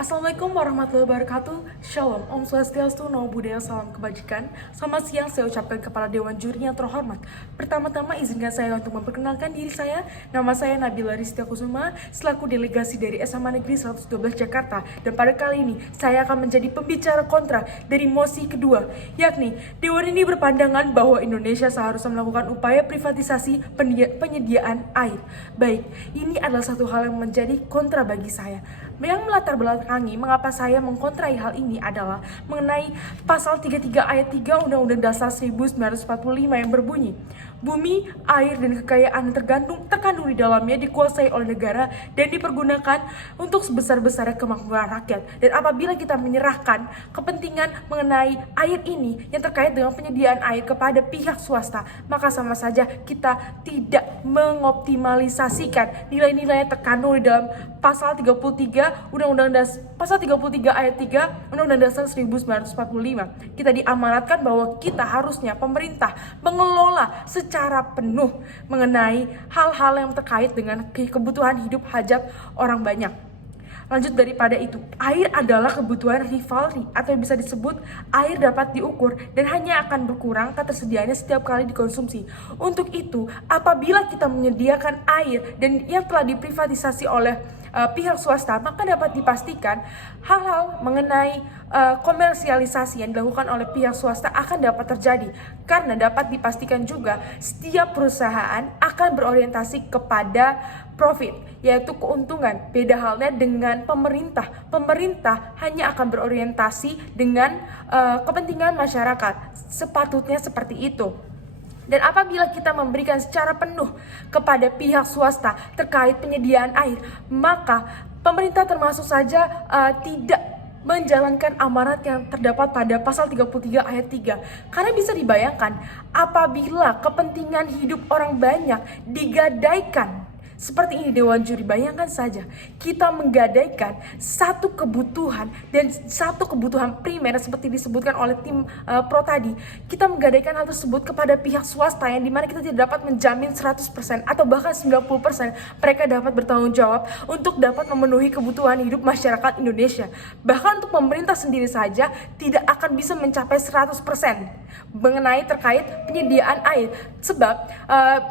Assalamualaikum warahmatullahi wabarakatuh. Shalom, Om Swastiastu, Namo Buddhaya, salam kebajikan. Selamat siang saya ucapkan kepada Dewan Juri yang terhormat. Pertama-tama izinkan saya untuk memperkenalkan diri saya. Nama saya Nabila Riztia Kusuma, selaku delegasi dari SMA Negeri 112 Jakarta. Dan pada kali ini saya akan menjadi pembicara kontra dari mosi kedua, yakni Dewan ini berpandangan bahwa Indonesia seharusnya melakukan upaya privatisasi penyediaan air. Baik, ini adalah satu hal yang menjadi kontra bagi saya. Yang melatar belakangi mengapa saya mengkontrai hal ini adalah mengenai pasal 33 ayat 3 Undang-Undang Dasar 1945 yang berbunyi, bumi, air, dan kekayaan yang terkandung di dalamnya dikuasai oleh negara dan dipergunakan untuk sebesar-besarnya kemakmuran rakyat. Dan apabila kita menyerahkan kepentingan mengenai air ini yang terkait dengan penyediaan air kepada pihak swasta, maka sama saja kita tidak mengoptimalisasikan nilai-nilai yang terkandung di dalam pasal 33 pasal 33 ayat 3 Undang-Undang Dasar 1945. Kita diamanatkan bahwa kita harusnya pemerintah mengelola secara penuh mengenai hal-hal yang terkait dengan kebutuhan hidup hajat orang banyak. Lanjut daripada itu, air adalah kebutuhan rivalry atau bisa disebut air dapat diukur dan hanya akan berkurang ketersediaannya setiap kali dikonsumsi. Untuk itu, apabila kita menyediakan air dan yang telah diprivatisasi oleh pihak swasta, maka dapat dipastikan hal-hal mengenai komersialisasi yang dilakukan oleh pihak swasta akan dapat terjadi, karena dapat dipastikan juga setiap perusahaan akan berorientasi kepada profit, yaitu keuntungan. Beda halnya dengan pemerintah. Pemerintah hanya akan berorientasi dengan kepentingan masyarakat. Sepatutnya seperti itu. Dan apabila kita memberikan secara penuh kepada pihak swasta terkait penyediaan air, maka pemerintah termasuk saja tidak menjalankan amanat yang terdapat pada pasal 33 ayat 3. Karena bisa dibayangkan apabila kepentingan hidup orang banyak digadaikan seperti ini, Dewan Juri, bayangkan saja kita menggadaikan satu kebutuhan dan satu kebutuhan primer seperti disebutkan oleh tim pro tadi. Kita menggadaikan hal tersebut kepada pihak swasta yang dimana kita tidak dapat menjamin 100% atau bahkan 90% mereka dapat bertanggung jawab untuk dapat memenuhi kebutuhan hidup masyarakat Indonesia. Bahkan untuk pemerintah sendiri saja tidak akan bisa mencapai 100% mengenai terkait penyediaan air. Sebab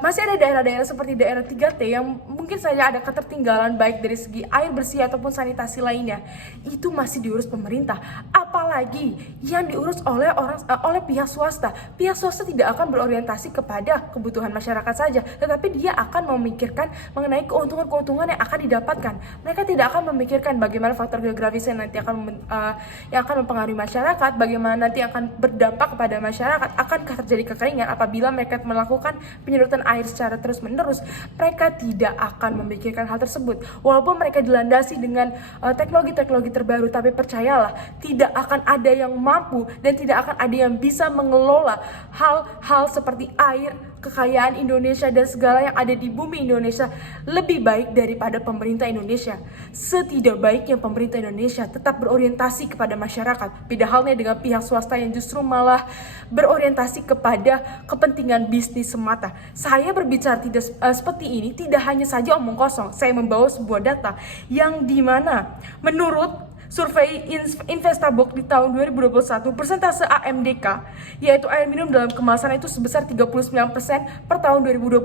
masih ada daerah-daerah seperti daerah 3T yang mungkin saja ada ketertinggalan baik dari segi air bersih ataupun sanitasi lainnya. Itu masih diurus pemerintah, apalagi yang diurus oleh pihak swasta. Pihak swasta tidak akan berorientasi kepada kebutuhan masyarakat saja, tetapi dia akan memikirkan mengenai keuntungan-keuntungan yang akan didapatkan. Mereka tidak akan memikirkan bagaimana faktor geografis yang nanti yang akan mempengaruhi masyarakat, bagaimana nanti akan berdampak kepada masyarakat, akankah terjadi kekeringan apabila mereka melakukan penyedotan air secara terus-menerus. Mereka tidak akan memikirkan hal tersebut. Walaupun mereka dilandasi dengan teknologi-teknologi terbaru, tapi percayalah, tidak akan ada yang mampu dan tidak akan ada yang bisa mengelola hal-hal seperti air, kekayaan Indonesia dan segala yang ada di bumi Indonesia lebih baik daripada pemerintah Indonesia. Setidak baiknya pemerintah Indonesia tetap berorientasi kepada masyarakat. Beda halnya dengan pihak swasta yang justru malah berorientasi kepada kepentingan bisnis semata. Saya berbicara tidak seperti ini tidak hanya saja omong kosong. Saya membawa sebuah data yang dimana menurut survei Investabox di tahun 2021, persentase AMDK, yaitu air minum dalam kemasan, itu sebesar 39% per tahun 2021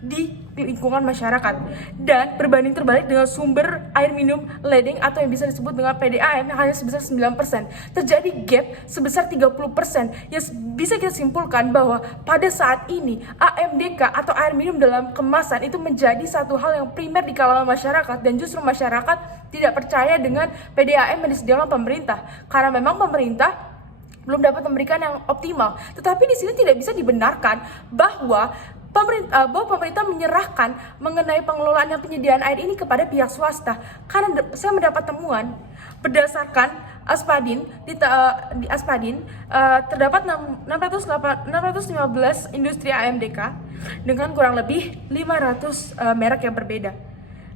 di lingkungan masyarakat. Dan berbanding terbalik dengan sumber air minum ledeng atau yang bisa disebut dengan PDAM yang hanya sebesar 9%. Terjadi gap sebesar 30%, yang bisa kita simpulkan bahwa pada saat ini AMDK atau air minum dalam kemasan itu menjadi satu hal yang primer di kalangan masyarakat, dan justru masyarakat tidak percaya dengan PDAM yang disediakan pemerintah, karena memang pemerintah belum dapat memberikan yang optimal. Tetapi di sini tidak bisa dibenarkan bahwa pemerintah menyerahkan mengenai pengelolaan dan penyediaan air ini kepada pihak swasta. Karena saya mendapat temuan berdasarkan Aspadin, di Aspadin terdapat 615 industri AMDK dengan kurang lebih 500 merek yang berbeda.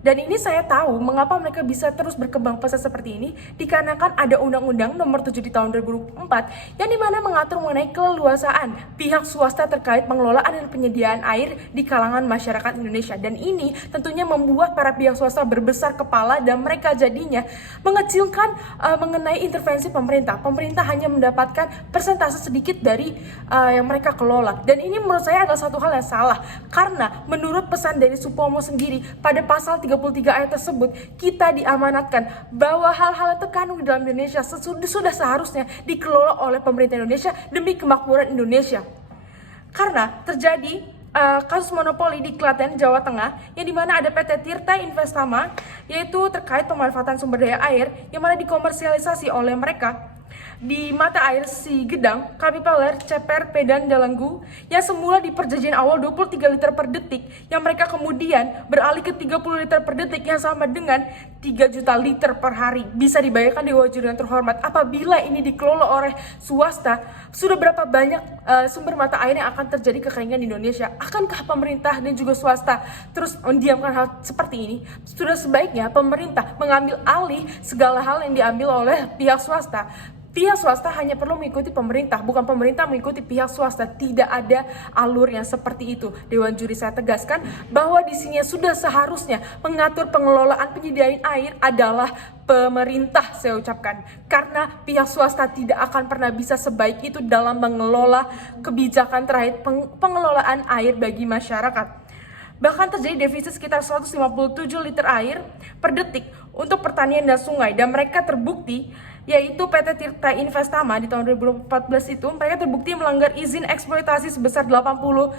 Dan ini saya tahu mengapa mereka bisa terus berkembang pesat seperti ini, dikarenakan ada Undang-Undang Nomor 7 di tahun 2004 yang dimana mengatur mengenai keleluasaan pihak swasta terkait pengelolaan dan penyediaan air di kalangan masyarakat Indonesia. Dan ini tentunya membuat para pihak swasta berbesar kepala dan mereka jadinya mengecilkan mengenai intervensi pemerintah. Pemerintah hanya mendapatkan persentase sedikit dari yang mereka kelola. Dan ini menurut saya adalah satu hal yang salah, karena menurut pesan dari Supomo sendiri pada pasal 33 ayat tersebut, kita diamanatkan bahwa hal-hal yang terkandung di dalam Indonesia sudah seharusnya dikelola oleh pemerintah Indonesia demi kemakmuran Indonesia. Karena terjadi kasus monopoli di Klaten, Jawa Tengah, yang dimana ada PT Tirta Investama, yaitu terkait pemanfaatan sumber daya air yang mana dikomersialisasi oleh mereka di mata air Si Gedang, Kapipeler, Ceper, Pedan, Dalanggu, yang semula di perjanjian awal 23 liter per detik, yang mereka kemudian beralih ke 30 liter per detik yang sama dengan 3 juta liter per hari. Bisa dibayangkan Dewa Juri yang terhormat, apabila ini dikelola oleh swasta, sudah berapa banyak sumber mata air yang akan terjadi kekeringan di Indonesia? Akankah pemerintah dan juga swasta terus mendiamkan hal seperti ini? Sudah sebaiknya pemerintah mengambil alih segala hal yang diambil oleh pihak swasta. Pihak swasta hanya perlu mengikuti pemerintah, bukan pemerintah mengikuti pihak swasta. Tidak ada alur yang seperti itu. Dewan Juri saya tegaskan bahwa di sini sudah seharusnya mengatur pengelolaan penyediaan air adalah pemerintah, saya ucapkan. Karena pihak swasta tidak akan pernah bisa sebaik itu dalam mengelola kebijakan terkait pengelolaan air bagi masyarakat. Bahkan terjadi defisit sekitar 157 liter air per detik untuk pertanian dan sungai, dan mereka terbukti, yaitu PT Tirta Investama di tahun 2014 itu mereka terbukti melanggar izin eksploitasi sebesar 86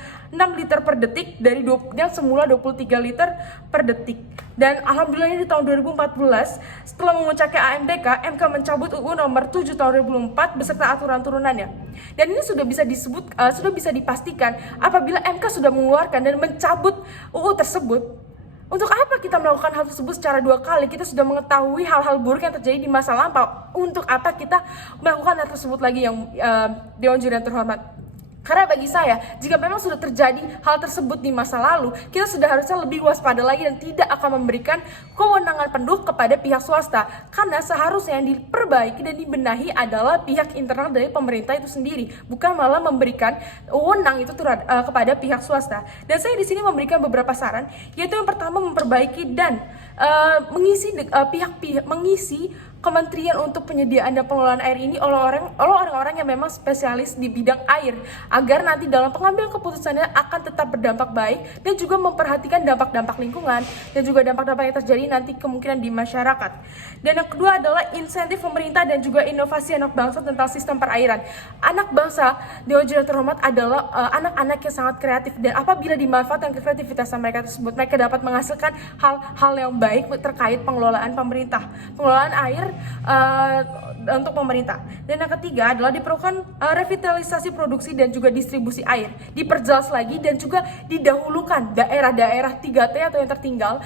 liter per detik dari yang semula 23 liter per detik. Dan alhamdulillah di tahun 2014 setelah memuncaknya AMDK, MK mencabut UU nomor 7 tahun 2004 beserta aturan turunannya. Dan ini sudah bisa dipastikan apabila MK sudah mengeluarkan dan mencabut UU tersebut. Untuk apa kita melakukan hal tersebut secara 2 kali? Kita sudah mengetahui hal-hal buruk yang terjadi di masa lampau. Untuk apa kita melakukan hal tersebut lagi yang Dewan Juri yang terhormat? Karena bagi saya, jika memang sudah terjadi hal tersebut di masa lalu, kita sudah harusnya lebih waspada lagi dan tidak akan memberikan kewenangan penuh kepada pihak swasta. Karena seharusnya yang diperbaiki dan dibenahi adalah pihak internal dari pemerintah itu sendiri, bukan malah memberikan wewenang itu kepada pihak swasta. Dan saya di sini memberikan beberapa saran, yaitu yang pertama memperbaiki dan mengisi kementerian untuk penyediaan dan pengelolaan air ini oleh orang-orang yang memang spesialis di bidang air, agar nanti dalam pengambilan keputusannya akan tetap berdampak baik dan juga memperhatikan dampak-dampak lingkungan dan juga dampak-dampak yang terjadi nanti kemungkinan di masyarakat. Dan yang kedua adalah insentif pemerintah dan juga inovasi anak bangsa tentang sistem perairan. Anak bangsa Dewan Juri terhormat adalah anak-anak yang sangat kreatif, dan apabila dimanfaatkan kreativitas mereka tersebut, mereka dapat menghasilkan hal-hal yang baik terkait pengelolaan pengelolaan air untuk pemerintah. Dan yang ketiga adalah diperlukan revitalisasi produksi dan juga distribusi air, diperjelas lagi dan juga didahulukan daerah-daerah 3T atau yang tertinggal,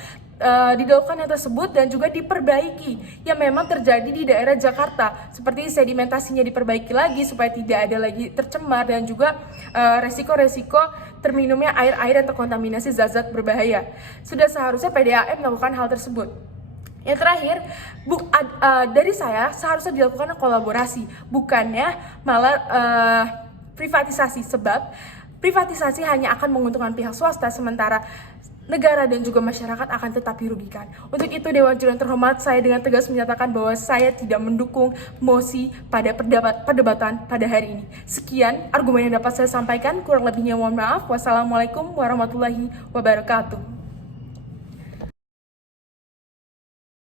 didahulukan yang tersebut dan juga diperbaiki yang memang terjadi di daerah Jakarta, seperti sedimentasinya diperbaiki lagi supaya tidak ada lagi tercemar, dan juga resiko-resiko terminumnya air-air yang terkontaminasi zat-zat berbahaya. Sudah seharusnya PDAM melakukan hal tersebut. Yang terakhir, dari saya seharusnya dilakukan kolaborasi, bukannya malah privatisasi, sebab privatisasi hanya akan menguntungkan pihak swasta, sementara negara dan juga masyarakat akan tetap dirugikan. Untuk itu, Dewan Juri yang terhormat, saya dengan tegas menyatakan bahwa saya tidak mendukung mosi pada perdebatan pada hari ini. Sekian argumen yang dapat saya sampaikan, kurang lebihnya mohon maaf. Wassalamualaikum warahmatullahi wabarakatuh.